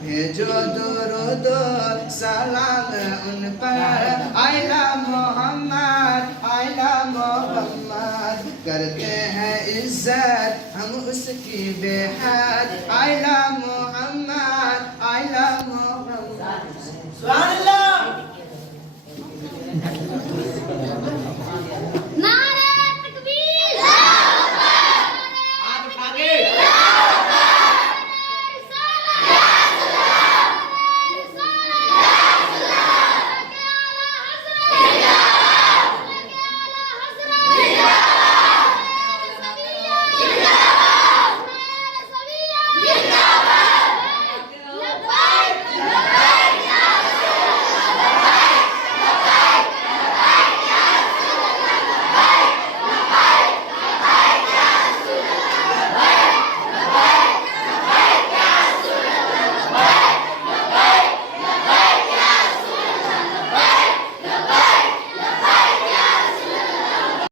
भेजो दुरूद सलाम उन पर आइला मोहम्मद करते हैं इज्जत हम उसकी बेहद आइला